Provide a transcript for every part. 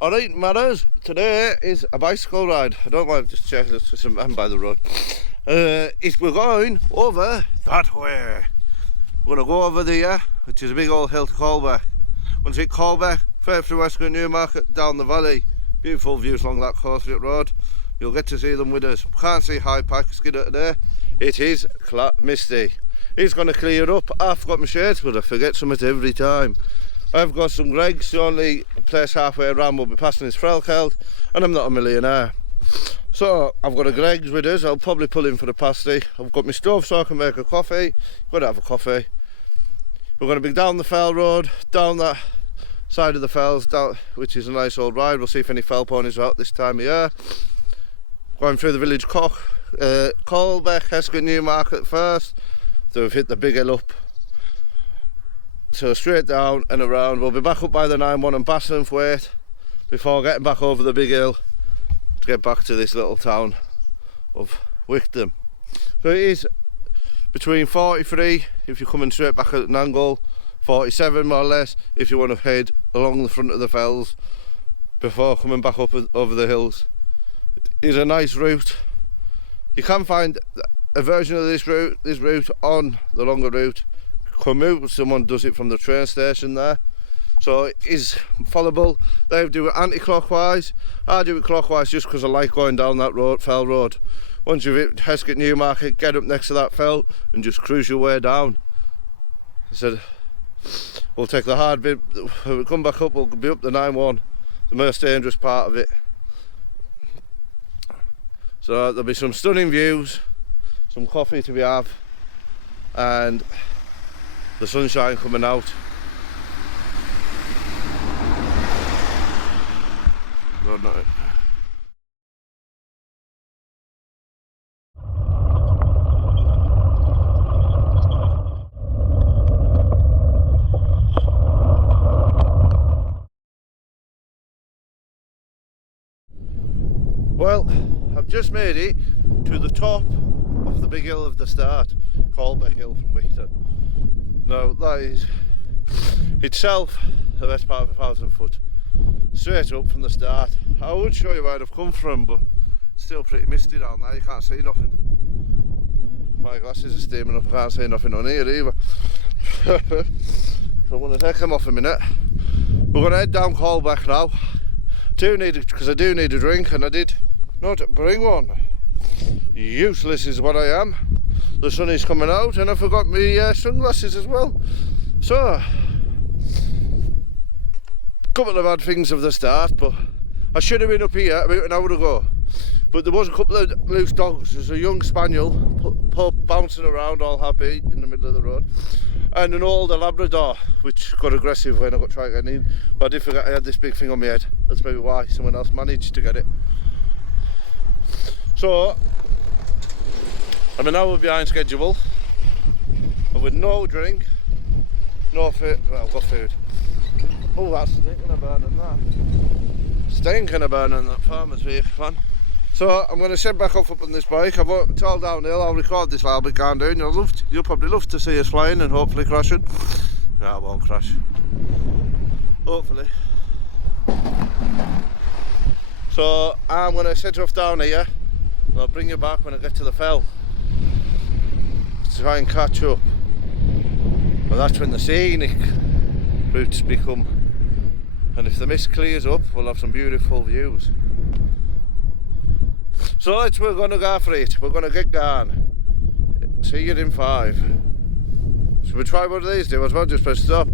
Alright, matters. Today is a bicycle ride. I don't mind just checking this to some man by the road. We're going over that way. We're going to go over there, which is a big old hill to Colbeck. Once you hit Colbeck, straight through Westgate Newmarket, down the valley. Beautiful views along that Courtship Road. You'll get to see them with us. Can't see Hyde Park Skidder today. It is misty. It's going to clear up. I forgot my shades, but I forget something every time. I've got some Greggs. The only place halfway around we'll be passing is Frelkeld, and I'm not a millionaire. So I've got a Greggs with us. I'll probably pull in for the pasty. I've got my stove so I can make a coffee. Got to have a coffee. We're going to be down the Fell Road, down that side of the Fells, down, which is a nice old ride. We'll see if any fell ponies are out this time of year. Going through the village Colbeck, Heskett Newmarket first. So we've hit the big hill up. So straight down and around. We'll be back up by the 9-1 and Bassenthwaite before getting back over the big hill to get back to this little town of Wigton. So it is between 43 if you're coming straight back at an angle, 47 more or less if you want to head along the front of the fells before coming back up over the hills. It is a nice route. You can find a version of this route on the longer route. Commute, someone does it from the train station there, so it is followable. They do it anti-clockwise. I do it clockwise just because I like going down that road, Fell Road. Once you've hit Heskett Newmarket, get up next to that fell and just cruise your way down. I said we'll take the hard bit. When we come back up, we'll be up the 9-1, the most dangerous part of it. So there'll be some stunning views, some coffee to be had, and the sunshine coming out. Good night. Well, I've just made it to the top of the big hill of the start, Colbeck Hill from Wigton. Now that is itself the best part of 1,000 foot, straight up from the start. I would show you where I've come from, but it's still pretty misty down there, you can't see nothing. My glasses are steaming up, I can't see nothing on here either. So I'm going to take them off a minute. We're going to head down Colbeck now. Because I do need a drink, and I did not bring one. Useless is what I am. The sun is coming out and I forgot my sunglasses as well. So, couple of bad things of the start, but I should have been up here about an hour ago. But there was a couple of loose dogs. There's a young spaniel bouncing around all happy in the middle of the road, and an older Labrador which got aggressive when I got trying to get in. But I did forget I had this big thing on my head. That's maybe why someone else managed to get it. So I'm an hour behind schedule, and with no drink, no food. Well, I've got food. Oh, that's stinking of burning that. Stinking of burning that farmer's vehicle. So I'm going to set back up on this bike. It's all downhill. I'll record this while we can't do it. You'll probably love to see us flying and hopefully crashing. No, I won't crash. Hopefully. So I'm going to set off down here, and I'll bring you back when I get to the fell to try and catch up. Well, that's when the scenic routes become, and if the mist clears up, we'll have some beautiful views. So we're going to go for it. We're going to get going. See you in 5. Should we try one of these? Do as well, just press stop.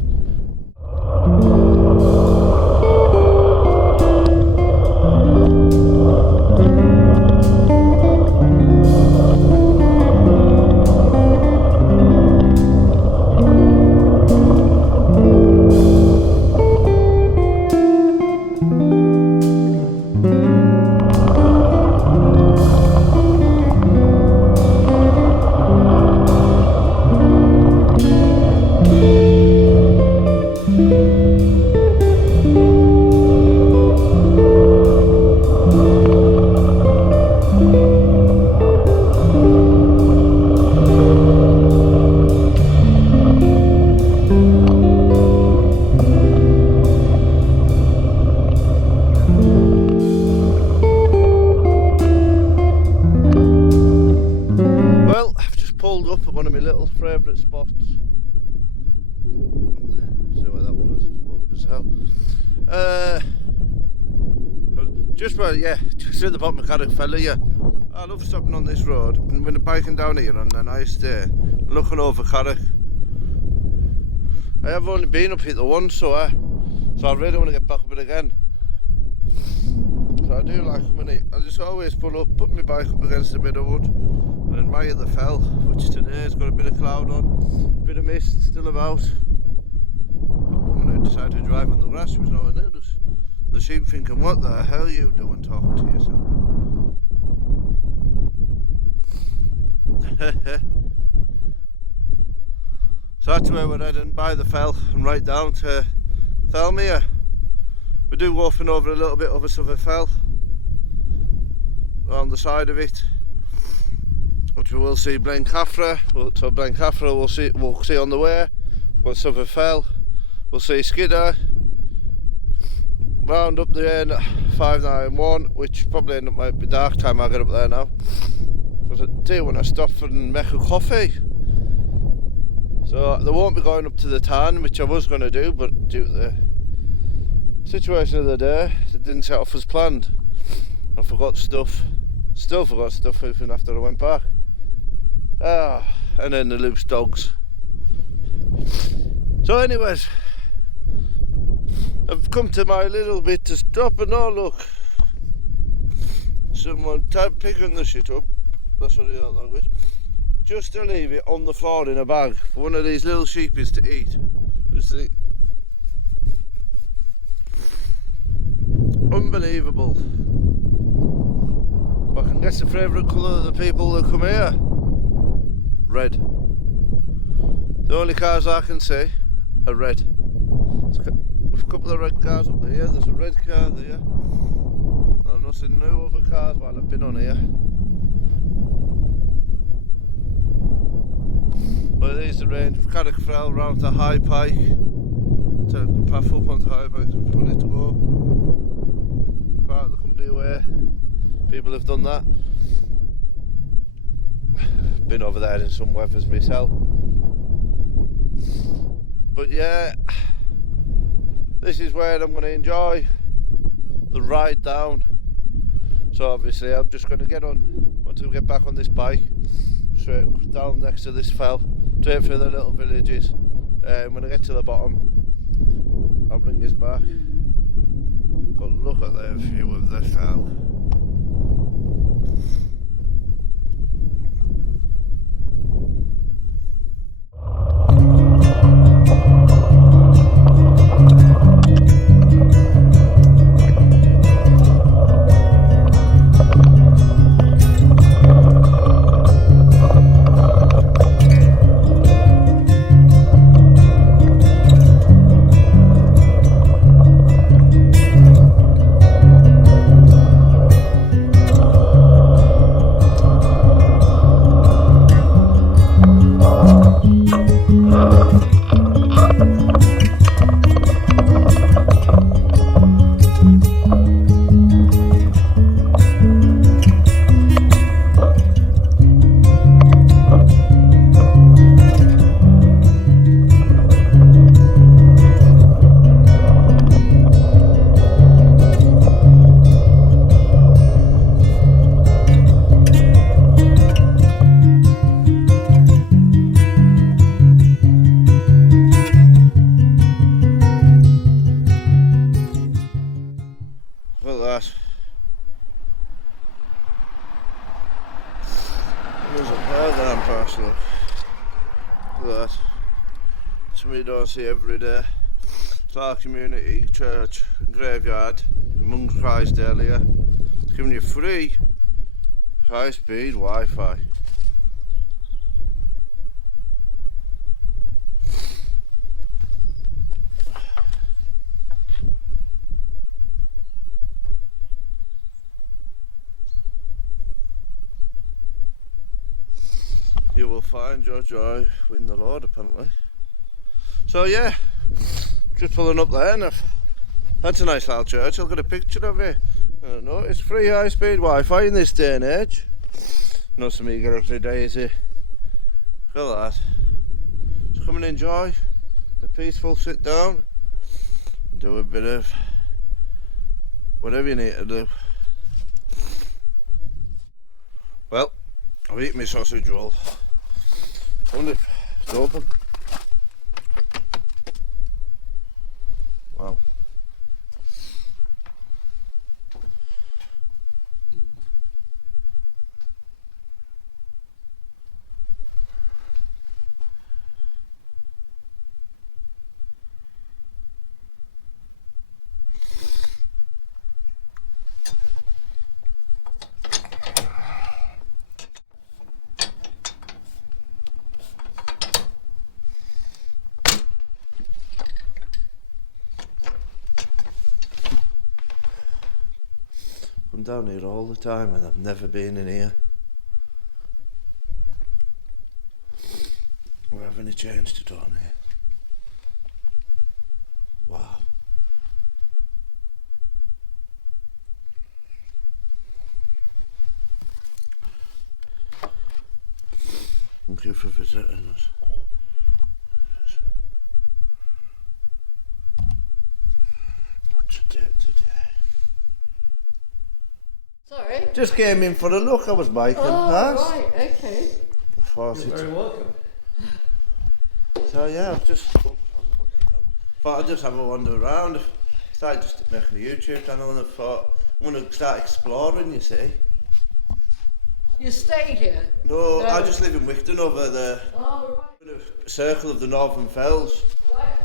myself. Just at the bottom of Carrick Fella, yeah. I love stopping on this road and when biking down here on a nice day, looking over Carrick. I have only been up here the once, so I really want to get back up it again. So I do like coming here. I just always put my bike up against the middle wood and admire the fell, which today has got a bit of cloud on, bit of mist still about. That woman who decided to drive on the grass was nowhere near us. The sheep thinking, what the hell are you doing talking to yourself? So that's where we're heading, by the fell and right down to Thelmere. We do walking over a little bit of a Suffolk Fell around the side of it, which we will see Blencathra. So Blencathra we'll see on the way. We'll Suffolk Fell, we'll see Skidder, round up the N591, which probably might be dark time I get up there now. Because I do want to stop and make a coffee. So they won't be going up to the Tarn, which I was going to do, but due to the situation of the day, it didn't set off as planned. I forgot stuff. Still forgot stuff even after I went back. And then the loose dogs. So anyways, I've come to my little bit to stop and oh look, someone picking the shit up, that's what the language, just to leave it on the floor in a bag for one of these little sheepies to eat. Just think, unbelievable. I can guess the favourite colour of the people that come here. Red. The only cars I can see are red. There's a couple of red cars up there, there's a red car there. I've not seen no other cars while I've been on here. But there's the range of Carrick Fell round to High Pike. Take the path up onto High Pike if you want it to go up. Part of the company way. People have done that. Been over there in some weathers myself. But yeah, this is where I'm going to enjoy the ride down. So obviously I'm just going to get on, once we get back on this bike, straight down next to this fell, straight through the little villages. When I get to the bottom, I'll bring this back. But look at the view of the fell. Something you don't see every day. Clark Community Church and Graveyard in Monks Clydesdale here. It's giving you free high speed Wi-Fi. You will find your joy in the Lord, apparently. So yeah, just pulling up there, and that's a nice little church. I'll get a picture of it. I don't know, it's free high speed Wi-Fi in this day and age. Not something you get every day, is it? Look at that. Just come and enjoy a peaceful sit down. do a bit of whatever you need to do. Well, I've eaten my sausage roll. I wonder if it's open. Wow. I'm down here all the time and I've never been in here. We're having a change to down here. Wow. Thank you for visiting us. What's the date today? Sorry? Just came in for a look, I was biking. Oh, right, okay. You're very welcome. So yeah, I've just thought I'd just have a wander around. Started just making a YouTube channel and I thought I'm going to start exploring, you see. You stay here? No, I just live in Wigton over the Oh, circle of the Northern Fells. right. Right.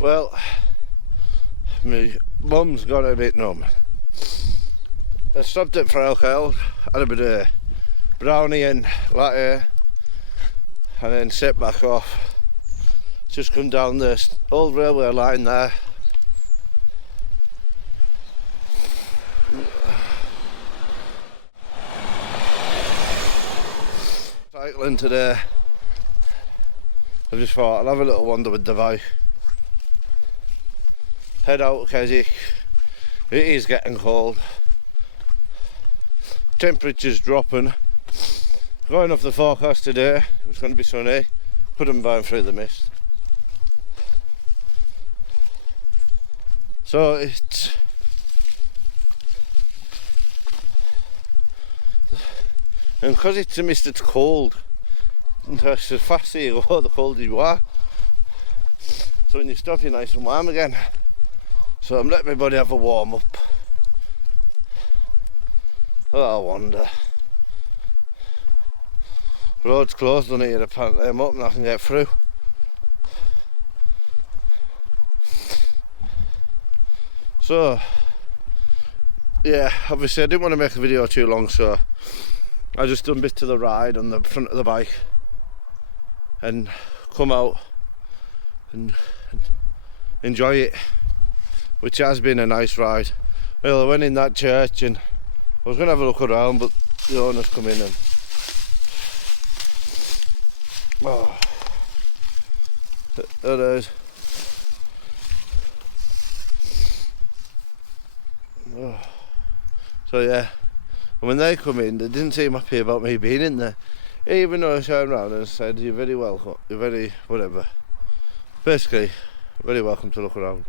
Well, my mum's got a bit numb. I stopped at Frelkel, had a bit of brownie and latte, and then set back off. Just come down this old railway line there. Cycling today. I just thought I'll have a little wander with the bike. Head out to Keswick. It is getting cold. Temperature's dropping. Going off the forecast today, it was going to be sunny. Couldn't burn through the mist. So it's and because it's a mist, it's cold. And the faster you go, the colder you are. So when you stop, you're nice and warm again. So I'm letting my body have a warm up. Oh, I wonder. Road's closed on here apparently. I'm hoping I can get through. So, yeah, obviously I didn't want to make the video too long, so I just done bits of the ride on the front of the bike and come out and enjoy it, which has been a nice ride. Well, I went in that church and I was going to have a look around, but the owners come in and oh, there it is. Oh. So yeah, and when they come in, they didn't seem happy about me being in there, even though I turned around and said, "You're very welcome. You're very whatever." Basically, very welcome to look around.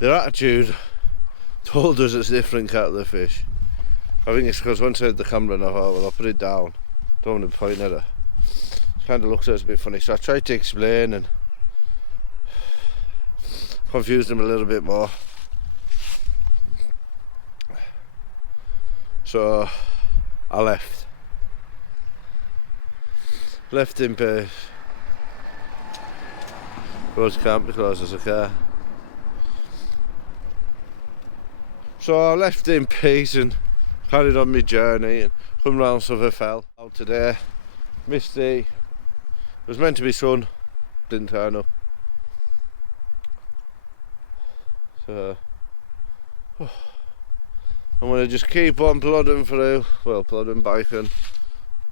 Their attitude told us it's different kettle of fish. I think it's because once I had the camera and I thought, well, I'll put it down. Don't want to point at her. It kind of looks like it's a bit funny, so I tried to explain and confused them a little bit more. So I left in peace. Roads can't be closed as a car. So I left in peace and carried on my journey and come round Sufferfell. Out today, misty. It was meant to be sun, didn't turn up. So I'm gonna just keep on plodding through. Well, plodding biking.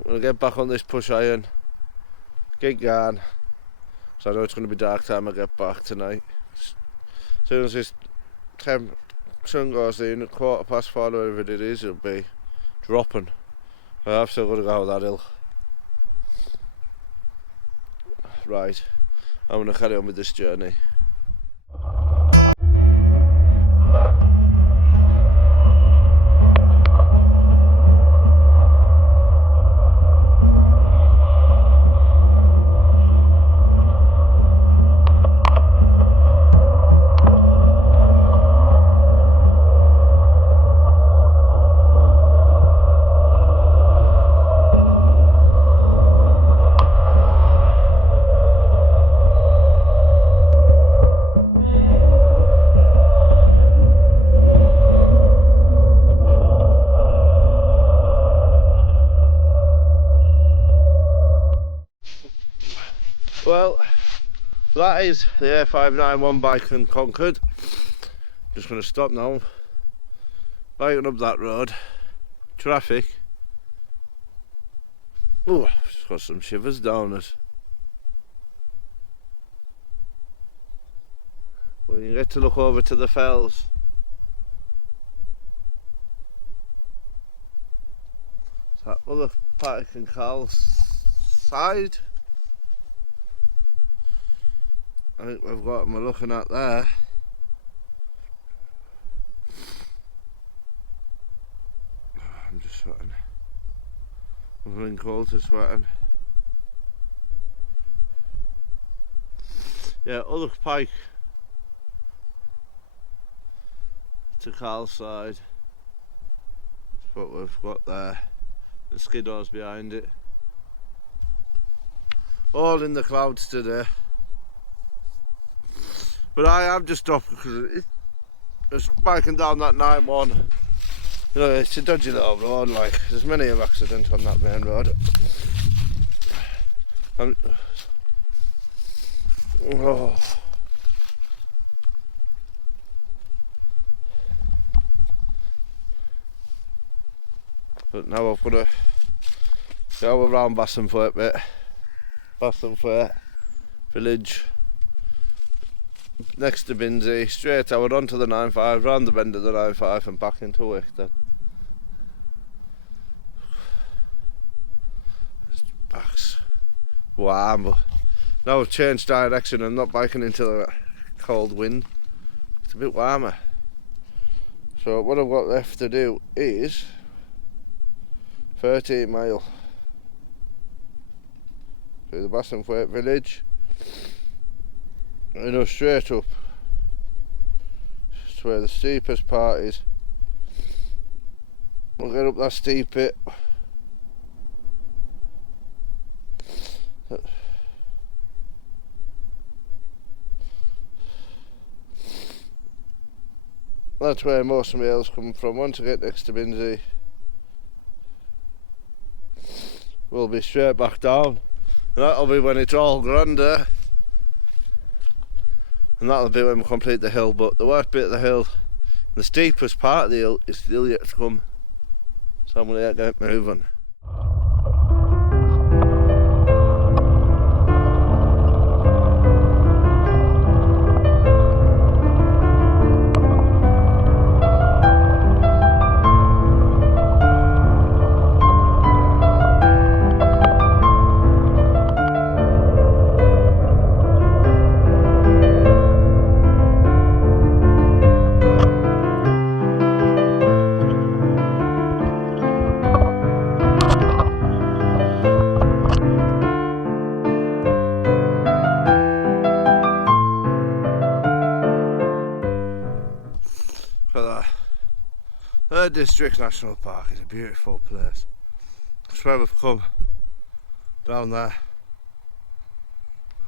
I'm gonna get back on this push iron, get going. So I know it's gonna be dark time I get back tonight. As soon as this sun goes in at 4:15, whatever it is, it'll be dropping. I've still got to go that hill. Right, I'm going to carry on with this journey. Well, that is the A591 Biken Concord. Just going to stop now, biking up that road. Traffic. Oh, just got some shivers down us. Well, you get to look over to the fells. Is that other Partick and Carl's side? I think we've got them we're looking at there. I'm just sweating. I'm feeling cold to sweating. Yeah, other Pike to Carl's side. That's what we've got there. The skiddo's behind it. All in the clouds today. But I have just stopped because it's biking down that 9-1. You know, it's a dodgy little road, like, there's many of accidents on that main road. Oh. But now I've got to go around Bassenthwaite bit. Bassenthwaite village. Next to Binsey, straight out onto the 9-5, round the bend of the 9-5 and back into Wickton. Back's warm, but now I've changed direction and not biking into the cold wind. It's a bit warmer. So what I've got left to do is 13 mile through the Bassenthwaite village and go straight up. It's where the steepest part is. We'll get up that steep bit. That's where most of my hills come from. Once I get next to Binsey, we'll be straight back down. And that'll be when it's all grander. And that'll be when we complete the hill. But the worst bit of the hill, the steepest part of the hill, is still yet to come. So I'm going to get moving. Third District National Park is a beautiful place. That's where we've come down there.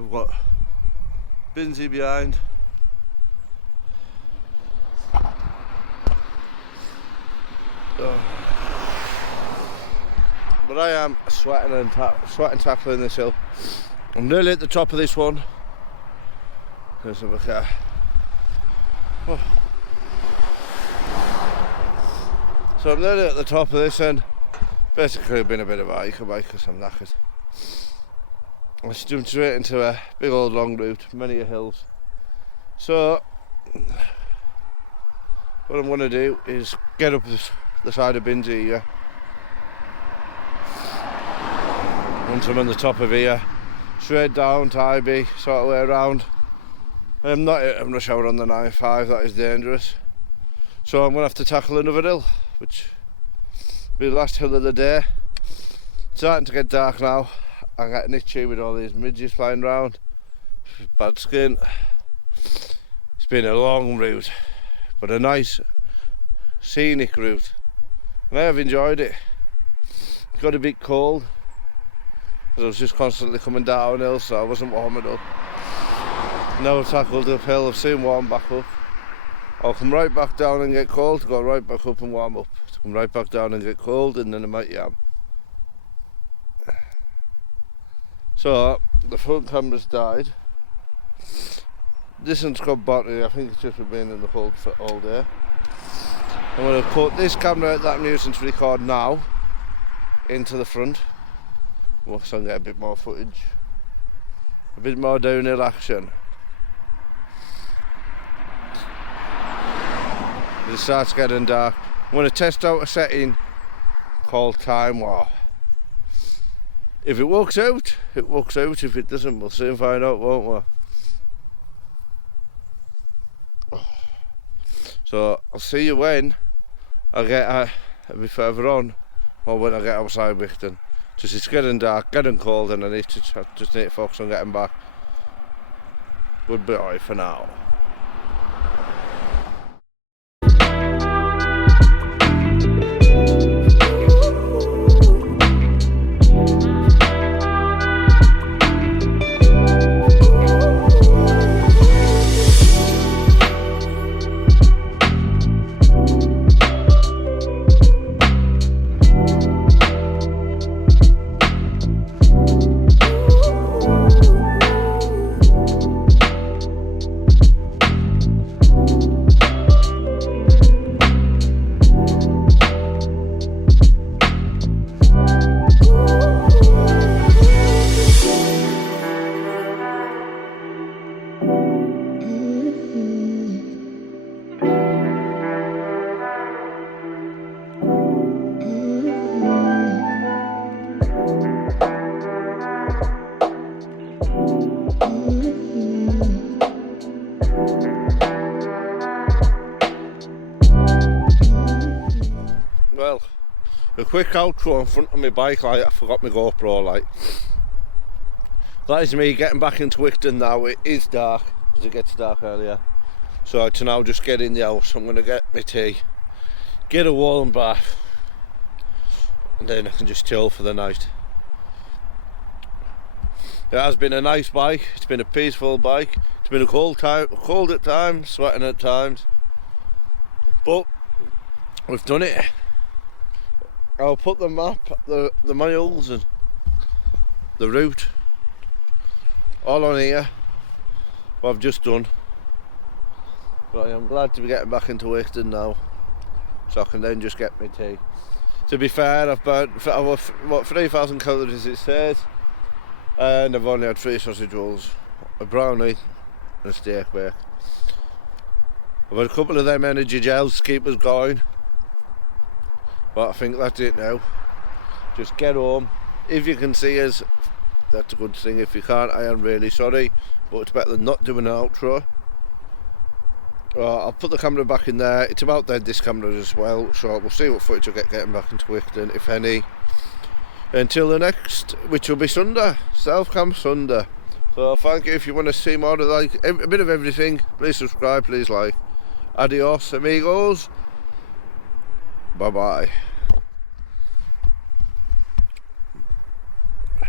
We've got Binsey behind. Oh. But I am sweating and tackling this hill. I'm nearly at the top of this one. There's a car. Oh. So I'm nearly at the top of this end. Basically I've been a bit of a hiker because I'm knackered. I just jumped straight into a big old long route, many hills. So what I'm going to do is get up the side of Binsey here. Once I'm on the top of here, straight down to Iby, sort of way around. I'm not hitting rush hour on the 9-5, that is dangerous. So I'm going to have to tackle another hill, which will be the last hill of the day. It's starting to get dark now. I'm getting itchy with all these midges flying around. Bad skin. It's been a long route, but a nice scenic route. And I have enjoyed it. It got a bit cold because I was just constantly coming downhill, so I wasn't warming up. Now I've tackled uphill, I've soon warmed back up. I'll come right back down and get cold, go right back up and warm up. Come right back down and get cold, and then I might yam. So the front camera's died. This one's got battery, I think it's just been in the hold for all day. I'm going to put this camera that I'm using to record now into the front. So I can get a bit more footage, a bit more downhill action. It starts getting dark. I'm going to test out a setting called Time War. If it works out, it works out. If it doesn't, we'll soon find out, won't we? So I'll see you when I get a bit further on, or when I get outside Wickton. Just it's getting dark, getting cold, and I just need to focus on getting back. Goodbye for now. quick outro in front of my bike, like I forgot my GoPro, like. That is me getting back into Wigton now. It is dark, because it gets dark earlier. So to now just get in the house, I'm going to get my tea, get a warm bath, and then I can just chill for the night. It has been a nice bike, it's been a peaceful bike. It's been a cold at times, sweating at times. But we've done it. I'll put the map, the miles and the route all on here, what I've just done. But I'm glad to be getting back into Wigton now, so I can then just get my tea. To be fair, I've burnt what 3,000 calories it says, and I've only had 3 sausage rolls, a brownie and a steak bake. I've had a couple of them energy gels to keep us going, but I think that's it now. Just get home. If you can see us, that's a good thing. If you can't, I am really sorry, but it's better than not doing an outro. I'll put the camera back in there. It's about dead, this camera as well, so we'll see what footage I get getting back into Wigton, if any. Until the next, which will be Sunday, Self Camp Sunday. So thank you. If you want to see more of like a bit of everything, please subscribe, please like. Adios amigos, bye bye.